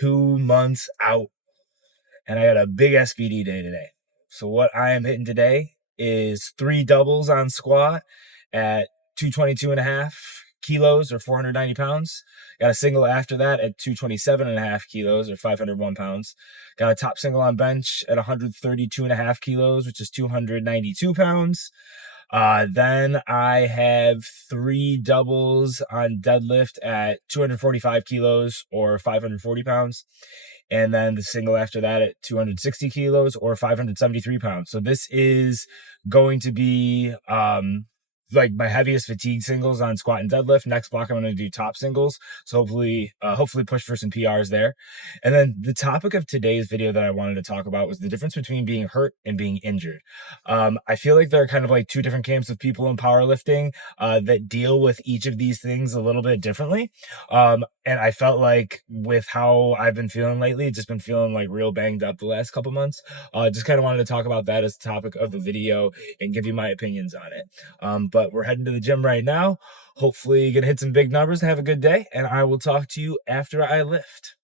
2 months out, and I got a big SBD day today. So what I am hitting today is 3 doubles on squat at 222.5 kilos or 490 pounds. Got a single after that at 227.5 kilos or 501 pounds. Got a top single on bench at 132.5 kilos, which is 292 pounds. Then I have 3 doubles on deadlift at 245 kilos or 540 pounds. And then the single after that at 260 kilos or 573 pounds. So this is going to be like my heaviest fatigue singles on squat and deadlift. Next block, I'm going to do top singles. So hopefully push for some PRs there. And then the topic of today's video that I wanted to talk about was the difference between being hurt and being injured. I feel like there are kind of like two different camps of people in powerlifting that deal with each of these things a little bit differently. And I felt like with how I've been feeling lately, just been feeling like real banged up the last couple months. Just kind of wanted to talk about that as the topic of the video and give you my opinions on it. But we're heading to the gym right now. Hopefully gonna hit some big numbers and have a good day. And I will talk to you after I lift.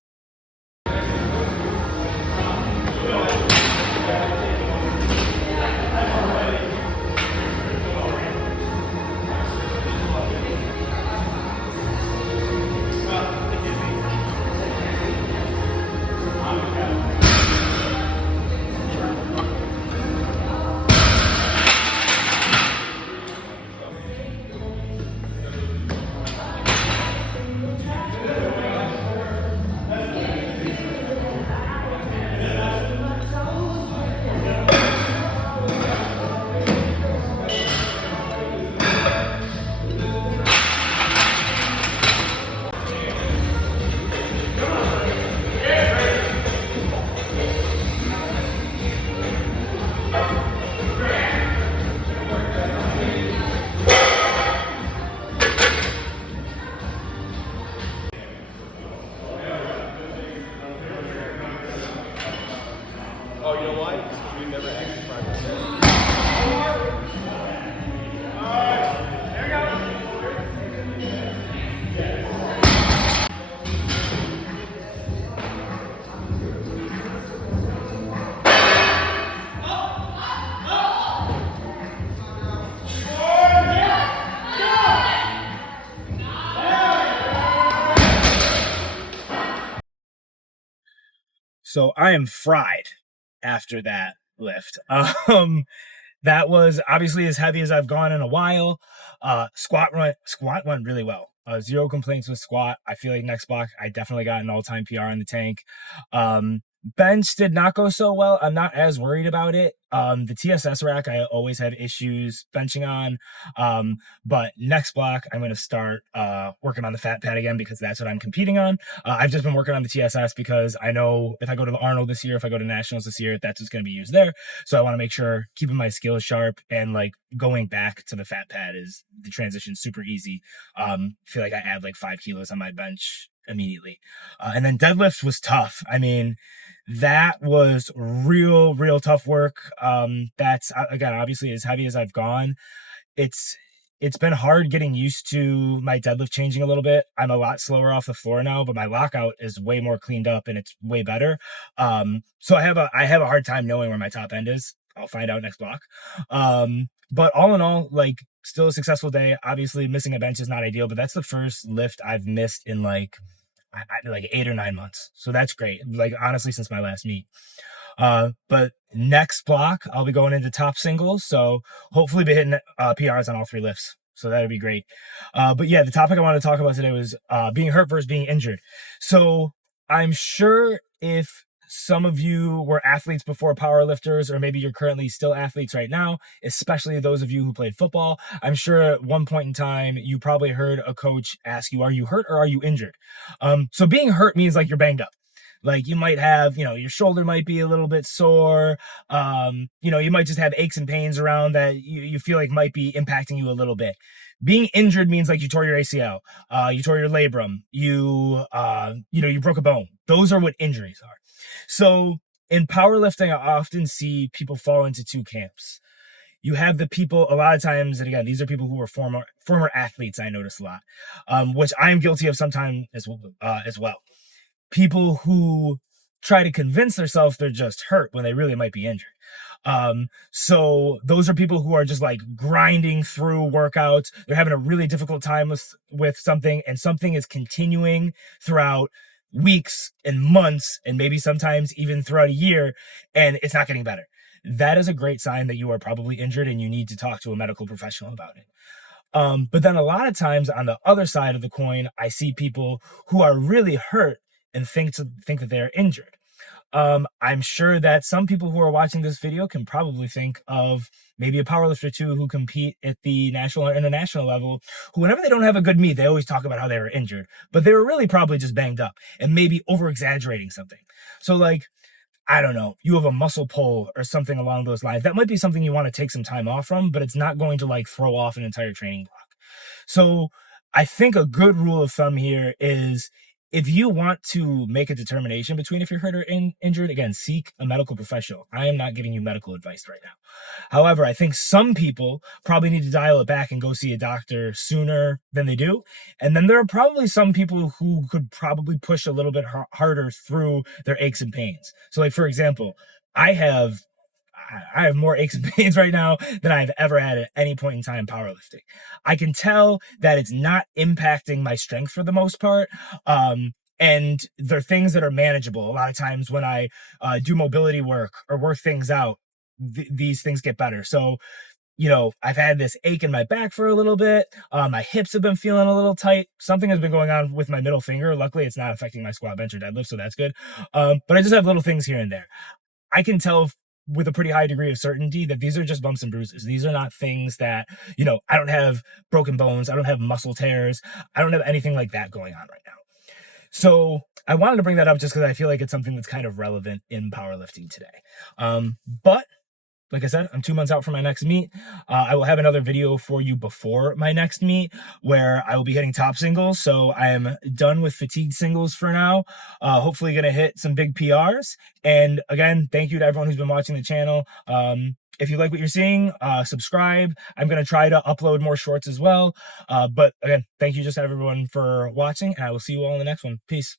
Oh, you know why? We never actually practiced that. So I am fried after that lift. That was obviously as heavy as I've gone in a while. Squat went really well. Zero complaints with squat. I feel like next block I definitely got an all-time PR in the tank. Bench did not go so well. I'm not as worried about it. The TSS rack I always had issues benching on. But next block I'm going to start working on the fat pad again because that's what I'm competing on. I've just been working on the TSS because I know if I go to the Arnold this year, if I go to Nationals this year, that's what's going to be used there. So I want to make sure keeping my skills sharp and like going back to the fat pad is the transition super easy. I feel like I add like 5 kilos on my bench immediately. And then deadlift was tough. I mean, that was real tough work. That's again, obviously as heavy as I've gone. It's been hard getting used to my deadlift changing a little bit. I'm a lot slower off the floor now, but my lockout is way more cleaned up and it's way better. So I have a hard time knowing where my top end is. I'll find out next block. But all in all, like still a successful day. Obviously missing a bench is not ideal, but that's the first lift I've missed in like 8 or 9 months. So that's great. Like honestly, since my last meet. But next block, I'll be going into top singles. So hopefully be hitting PRs on all 3 lifts. So that would be great. But yeah, the topic I wanted to talk about today was being hurt versus being injured. So I'm sure if some of you were athletes before powerlifters, or maybe you're currently still athletes right now, especially those of you who played football, I'm sure at one point in time, you probably heard a coach ask you, are you hurt or are you injured? So being hurt means like you're banged up. Like you might have, your shoulder might be a little bit sore. You might just have aches and pains around that you feel like might be impacting you a little bit. Being injured means like you tore your ACL, you tore your labrum, you broke a bone. Those are what injuries are. So in powerlifting, I often see people fall into 2 camps. You have the people, a lot of times, and again, these are people who are former athletes, I notice a lot, which I am guilty of sometimes as well. people who try to convince themselves they're just hurt when they really might be injured. So those are people who are just like grinding through workouts. They're having a really difficult time with something, and something is continuing throughout weeks and months, and maybe sometimes even throughout a year, and it's not getting better. That is a great sign that you are probably injured and you need to talk to a medical professional about it. But then a lot of times on the other side of the coin, I see people who are really hurt and think that they're injured. I'm sure that some people who are watching this video can probably think of maybe a powerlifter too who compete at the national or international level, who whenever they don't have a good meet, they always talk about how they were injured, but they were really probably just banged up and maybe over exaggerating something. So like, I don't know, you have a muscle pull or something along those lines. That might be something you want to take some time off from, but it's not going to like throw off an entire training block. So I think a good rule of thumb here is, if you want to make a determination between if you're hurt or injured, again, seek a medical professional. I am not giving you medical advice right now. However, I think some people probably need to dial it back and go see a doctor sooner than they do. And then there are probably some people who could probably push a little bit harder through their aches and pains. So like, for example, I have more aches and pains right now than I've ever had at any point in time powerlifting. I can tell that it's not impacting my strength for the most part. And they're things that are manageable. A lot of times when I do mobility work or work things out, these things get better. So, you know, I've had this ache in my back for a little bit. My hips have been feeling a little tight. Something has been going on with my middle finger. Luckily, it's not affecting my squat, bench, or deadlift, so that's good. But I just have little things here and there. I can tell with a pretty high degree of certainty that these are just bumps and bruises. These are not things that, you know, I don't have broken bones. I don't have muscle tears. I don't have anything like that going on right now. So I wanted to bring that up just because I feel like it's something that's kind of relevant in powerlifting today. But like I said, I'm 2 months out from my next meet. I will have another video for you before my next meet where I will be hitting top singles. So I am done with fatigue singles for now. Hopefully going to hit some big PRs. And again, thank you to everyone who's been watching the channel. If you like what you're seeing, subscribe. I'm going to try to upload more shorts as well. But again, thank you just everyone for watching, and I will see you all in the next one. Peace.